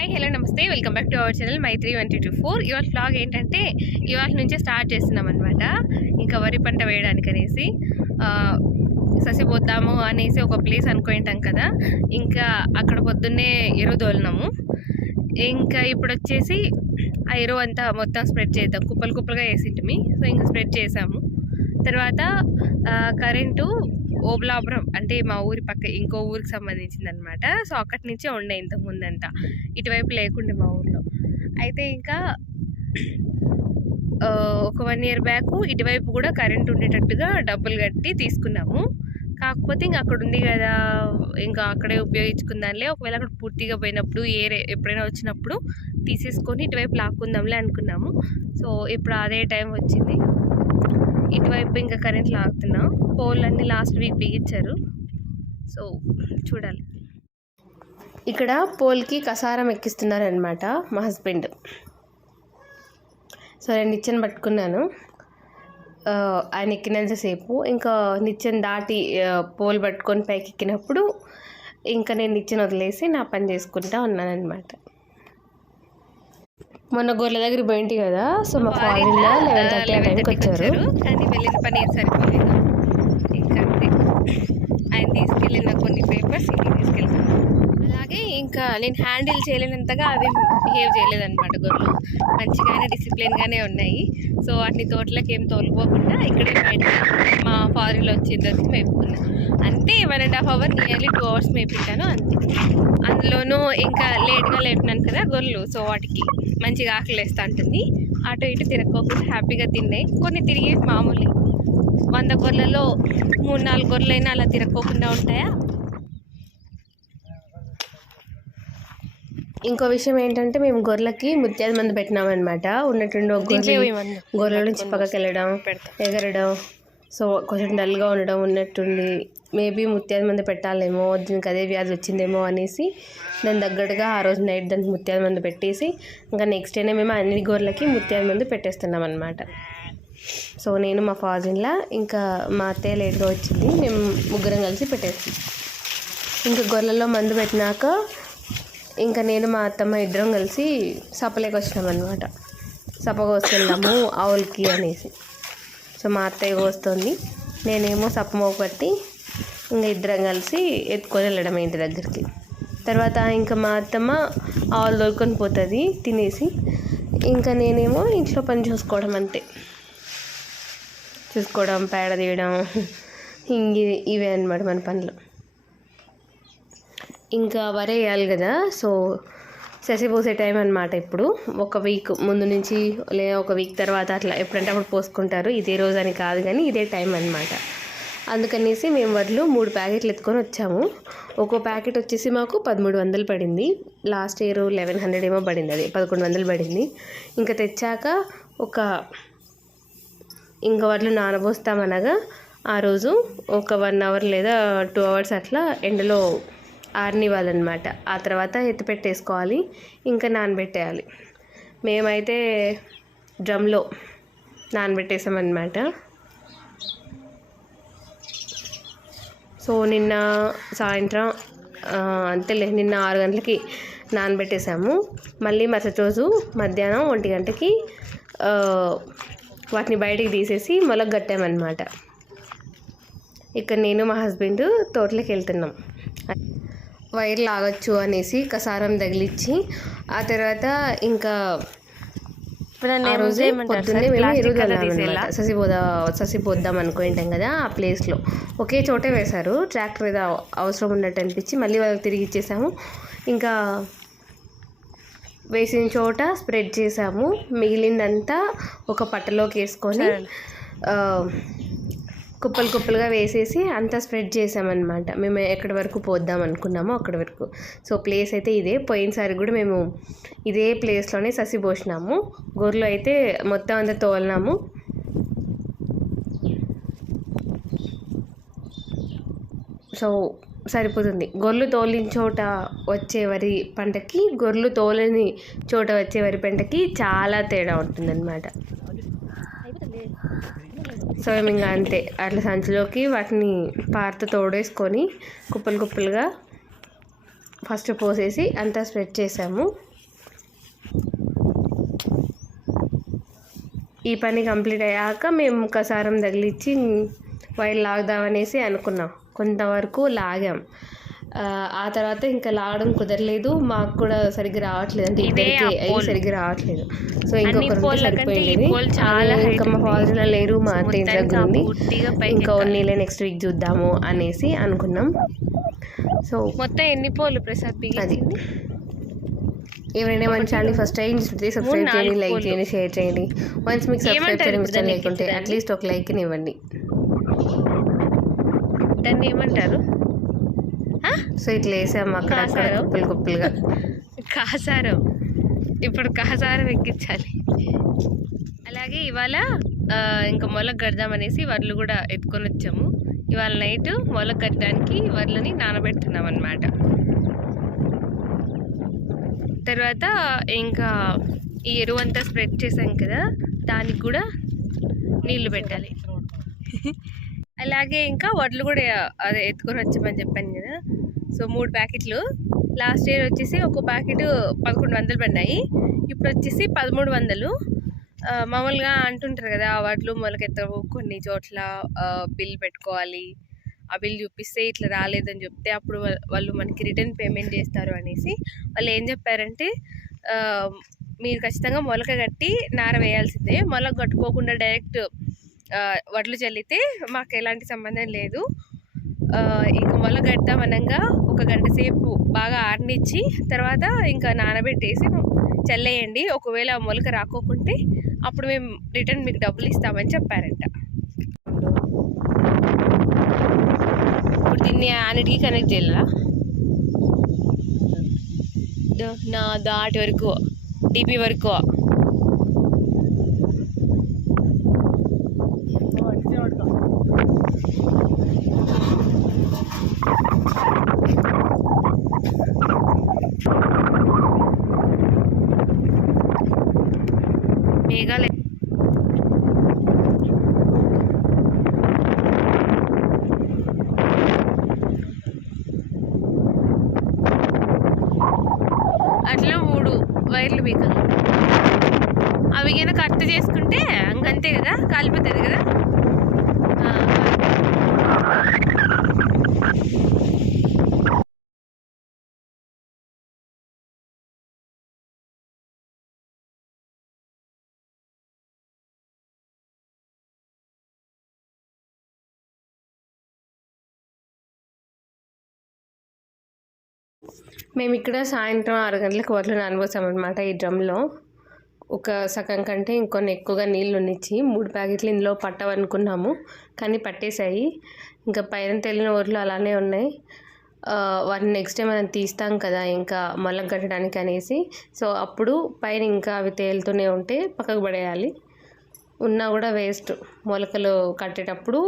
Hi hello నమస్తే. Welcome back to our channel my three one two four. ఇవాళ flag ఏంటంటే ఇవాళ నుంచే స్టార్ట్ చేస్తున్నాం అనమాట ఇంకా వరి పంట వేయడానికి అనేసి ససిపోద్దాము అనేసి ఒక ప్లేస్ అనుకుంటాం కదా. ఇంకా అక్కడ పొద్దున్నే ఎరువు తోలినాము. ఇంకా ఇప్పుడు వచ్చేసి ఆ ఎరువు అంతా మొత్తం స్ప్రెడ్ చేద్దాం. కుప్పలు కుప్పలుగా వేసింటిమి. సో ఇంకా స్ప్రెడ్ చేసాము. తర్వాత కరెంటు ఓబలాపురం అంటే మా ఊరి పక్క ఇంకో ఊరికి సంబంధించింది అనమాట సో అక్కడి నుంచే ఉండే ఇంతకు ముందంతా. ఇటువైపు లేకుండే మా ఊర్లో. అయితే ఇంకా ఒక వన్ ఇయర్ బ్యాక్ ఇటువైపు కూడా కరెంట్ ఉండేటట్టుగా డబ్బులు కట్టి తీసుకున్నాము. కాకపోతే ఇంకా అక్కడ ఉంది కదా ఇంకా అక్కడే ఉపయోగించుకుందాంలే ఒకవేళ అక్కడ పూర్తిగా పోయినప్పుడు ఏ ఎప్పుడైనా వచ్చినప్పుడు తీసేసుకొని ఇటువైపు లాక్కుందాంలే అనుకున్నాము. సో ఇప్పుడు అదే టైం వచ్చింది. ఇటువైపు ఇంకా కరెంట్ లాగుతున్నాం పోల్ అన్నీ లాస్ట్ వీక్ బిగించారు. సో చూడాలి. ఇక్కడ పోల్కి కసారం ఎక్కిస్తున్నారనమాట మా హస్బెండ్ సో నేను నిచ్చెన పట్టుకున్నాను. Uh, ఆయన ఆయన ఎక్కినంతసేపు ఇంకా నిచ్చెన దాటి uh, పోల్ పట్టుకొని పైకి ఎక్కినప్పుడు ఇంకా నేను నిచ్చెన వదిలేసి నా పని చేసుకుంటా ఉన్నానన్నమాట. మొన్న గొర్రెల దగ్గర పోయింటి కదా సో మా ఫాదర్లో లెవెన్ థర్టీ ఆ టైంకి వచ్చారు. కానీ వెళ్ళిన పని సరిపోలేదు. ఇంకా ఆయన తీసుకెళ్ళిన కొన్ని పేపర్స్ ఇంటికి అలాగే ఇంకా నేను హ్యాండిల్ చేయలేనంతగా అవి బిహేవ్ చేయలేదన్నమాట గొర్రెలు. మంచిగానే డిసిప్లిన్గానే ఉన్నాయి. సో వాటిని తోటలోకి ఏం తోలుకోకుండా ఇక్కడే బయటకి మా ఫాదర్లో వచ్చేందుకు మేపుకున్నా అంతే one and half hour nearly two hours మేపించాను అంతే. అందులోనూ ఇంకా లేట్గా లేపినాను కదా గొర్రెలు. సో వాటికి మంచిగా ఆకలి వేస్తూ ఉంటుంది. అటు ఇటు తిరగకోకుండా హ్యాపీగా తిన్నాయి. కొన్ని తిరిగి మామూలు వంద గొర్రెలలో మూడు నాలుగు గొర్రెలైనా అలా తిరగకోకుండా ఉంటాయా? ఇంకో విషయం ఏంటంటే మేము గొర్రెలకి ముత్యాల మందు పెట్టినామన్నమాట. ఉన్నట్టుండి ఒక గొర్రె గొర్రెల నుంచి పక్కకి వెళ్ళడం ఎగరడం. సో కొంచెం డల్గా ఉండడం ఉన్నట్టుండి మేబీ ముత్యాల మందు పెట్టాలేమో దీనికి అదే వ్యాధి వచ్చిందేమో అనేసి దాని తగ్గట్టుగా ఆ రోజు నైట్ దానికి ముత్యాల మందు పెట్టేసి ఇంకా నెక్స్ట్ డేనే మేము అన్ని గొర్రెలకి ముత్యాల మందు పెట్టేస్తున్నాం అనమాట సో నేను మా ఫాజిన్లా ఇంకా మా అత్తయ్య లేట్గా వచ్చింది మేము ముగ్గురం కలిసి పెట్టేస్తాం. ఇంకా గొర్రెల్లో మందు పెట్టినాక ఇంకా నేను మా అత్తమ్మ ఇద్దరం కలిసి సపలేకి వచ్చినాం అనమాట సప కోసుకెళ్దాము ఆవులకి అనేసి. సో మా అత్తయ్య కోస్తుంది. నేనేమో సప్ప మోపు పట్టి ఇంకా ఇద్దరం కలిసి ఎత్తుకొని వెళ్ళడం ఇంటి దగ్గరికి. తర్వాత ఇంకా మా అత్తమ్మ ఆవులు దొరుకొని పోతుంది తినేసి. ఇంకా నేనేమో ఇంట్లో పని చూసుకోవడం అంతే. చూసుకోవడం పేడ తీయడం ఇంగి ఇవే అనమాట మన పనులు. ఇంకా వరేయాలి వేయాలి కదా. సో శశి పోసే టైం అనమాట ఇప్పుడు. ఒక వీక్ ముందు నుంచి లేదా ఒక వీక్ తర్వాత అట్లా ఎప్పుడంటే అప్పుడు పోసుకుంటారు. ఇదే రోజు అని కాదు కానీ ఇదే టైం అనమాట అందుకనేసి మేము వడ్లు మూడు ప్యాకెట్లు ఎత్తుకొని వచ్చాము. ఒక్కో ప్యాకెట్ వచ్చేసి మాకు పదమూడు వందలు పడింది. లాస్ట్ ఇయర్ లెవెన్ హండ్రెడ్ ఏమో పడింది అది. పదకొండు వందలు పడింది. ఇంకా తెచ్చాక ఒక ఇంకా వడ్లు నానబోస్తామనగా ఆ రోజు ఒక వన్ అవర్ లేదా టూ అవర్స్ అట్లా ఎండలో ఆరనివ్వాలన్నమాట. ఆ తర్వాత ఎత్తి పెట్టేసుకోవాలి ఇంకా నానబెట్టేయాలి. మేమైతే డ్రమ్లో నానబెట్టేసామన్నమాట. సో నిన్న సాయంత్రం అంతేలే నిన్న ఆరు గంటలకి నానబెట్టేసాము. మళ్ళీ మరుసటి రోజు మధ్యాహ్నం ఒంటి గంటకి వాటిని బయటికి తీసేసి మొలగట్టామన్నమాట ఇక్కడ నేను మా హస్బెండ్ తోటలోకి వెళ్తున్నాం. వైర్ లాగొచ్చు అనేసి కసారం తగిలిచ్చి ఆ తర్వాత ఇంకా రోజే పొద్దున్నే మేము ఎరువు చల్లామన్నమాట. ససి పోదా ససి పోద్దాం అనుకుంటాం కదా ఆ ప్లేస్లో. ఒకే చోటే వేశారు. ట్రాక్టర్ ఏదో అవసరం ఉన్నట్టు అనిపించి మళ్ళీ వాళ్ళకి తిరిగి ఇచ్చేసాము. ఇంకా వేసిన చోట స్ప్రెడ్ చేసాము. మిగిలిందంతా ఒక పట్టలోకి వేసుకొని కుప్పలు కుప్పలుగా వేసేసి అంతా స్ప్రెడ్ చేసామన్నమాట. మేము ఎక్కడి వరకు పోద్దాం అనుకున్నామో అక్కడి వరకు. సో ప్లేస్ అయితే ఇదే. పోయినసారి కూడా మేము ఇదే ప్లేస్లోనే ససి పోసినాము. గొర్రెలు అయితే మొత్తం అంతా తోలినాము. సో సరిపోతుంది. గొర్రెలు తోలిన చోట వచ్చే వరి పంటకి గొర్రెలు తోలని చోట వచ్చే వరి పంటకి చాలా తేడా ఉంటుందన్నమాట. సో మేము ఇంకా అంతే. అట్లా సంచిలోకి వాటిని పారతో తోడేసుకొని కుప్పలు కుప్పలుగా ఫస్ట్ పోసేసి అంతా స్ప్రెడ్ చేసాము. ఈ పని కంప్లీట్ అయ్యాక మేము కసారం తగిలిచ్చి వైర్ లాగుదామనేసి అనుకున్నాం. కొంతవరకు లాగాం. ఆ, తర్వాత ఇంకా లాగడం కుదరలేదు మాకు కూడా సరిగ్గా రావట్లేదు అంటే ఇదే ఇద్దరికి. సరిగ్గా రావట్లేదు సో ఇంకొకరు సరిపోయింది ఇంకా మా. ఫాదర్లో లేరు మా అత్త ఇంటి మొత్తానికి దగ్గర ఆ ఉంది పూర్తిగా పైకి ఇంకా. ఓన్లీలే నెక్స్ట్ వీక్ చూద్దాము అనేసి అనుకున్నాం సో మొత్తం ఎన్ని పోలు ప్రసాద్ అది ఎవరైనా మన ఛానల్ ఫస్ట్ టైం చూస్తే సబ్స్క్రైబ్ చేయండి లైక్. చేయండి షేర్ చేయండి వన్స్ మీకు సబ్స్క్రైబ్ చేయడం ఇష్టం లేకుంటే? అట్లీస్ట్ ఒక లైక్ని ఇవ్వండి దాన్ని ఏమంటారు? సో ఇట్లా వేసాము అక్కడ? కుప్పలు కుప్పలుగా. కాసారం. ఇప్పుడు కాసారం ఎక్కించాలి. అలాగే ఇవాళ ఇంకా మొలక కడదామనేసి వడ్లు కూడా ఎత్తుకొని వచ్చాము. ఇవాళ నైట్ మొలక కట్టడానికి వడ్లని నానబెడుతున్నాం అన్నమాట తర్వాత ఇంకా ఈ ఎరువు అంతా స్ప్రెడ్ చేసాం కదా దానికి కూడా నీళ్ళు పెట్టాలి. అలాగే ఇంకా వడ్లు కూడా అదే ఎత్తుకొని వచ్చామని చెప్పాను కదా. సో మూడు ప్యాకెట్లు. లాస్ట్ ఇయర్ వచ్చేసి ఒక ప్యాకెట్ పదకొండు వందలు పడినాయి. ఇప్పుడు వచ్చేసి పదమూడు వందలు. మామూలుగా అంటుంటారు కదా వడ్లు మొలకెత్తవు. కొన్ని చోట్ల బిల్ పెట్టుకోవాలి. ఆ బిల్ చూపిస్తే ఇట్లా రాలేదని చెప్తే అప్పుడు వాళ్ళు మనకి రిటర్న్ పేమెంట్ చేస్తారు అనేసి వాళ్ళు ఏం చెప్పారంటే మీరు ఖచ్చితంగా మొలక కట్టి నార వేయాల్సిందే. మొలక కట్టుకోకుండా డైరెక్ట్ వడ్లు చల్లితే మాకు ఎలాంటి సంబంధం లేదు. ఇంకా మొలక అనగా ఒక గంట సేపు బాగా ఆరనిచ్చి తర్వాత ఇంకా నానబెట్టేసి చల్లేయండి. ఒకవేళ మొలక రాకోకుంటే అప్పుడు మేము రిటర్న్ మీకు డబ్బులు ఇస్తామని చెప్పారంట. ఇప్పుడు దీన్ని అన్నిటికీ కనెక్ట్ చేయాలా? నా దాటి వరకు డిపి వరకు మేఘాలయ అట్లా మూడు వైర్లు బీకాలి అవి కనుక కట్ చేసుకుంటే అంతే కదా కాలిపోతుంది కదా ఆ, మేము ఇక్కడ సాయంత్రం ఆరు గంటలకు వడ్లు నానబోసామన్నమాట ఈ డ్రమ్లో. ఒక సగం కంటే ఇంకొన్ని ఎక్కువగా నీళ్ళు ఉన్నిచ్చి మూడు ప్యాకెట్లు ఇందులో పట్టవనుకున్నాము కానీ పట్టేశాయి. ఇంకా పైన తేలిన వడ్లు అలానే ఉన్నాయి. వాటిని నెక్స్ట్ డే మనం తీస్తాం కదా ఇంకా మొలక కట్టడానికి అనేసి. సో అప్పుడు పైన ఇంకా అవి తేలుతూనే ఉంటే పక్కకు పడేయాలి. ఉన్నా కూడా వేస్ట్. మొలకలు కట్టేటప్పుడు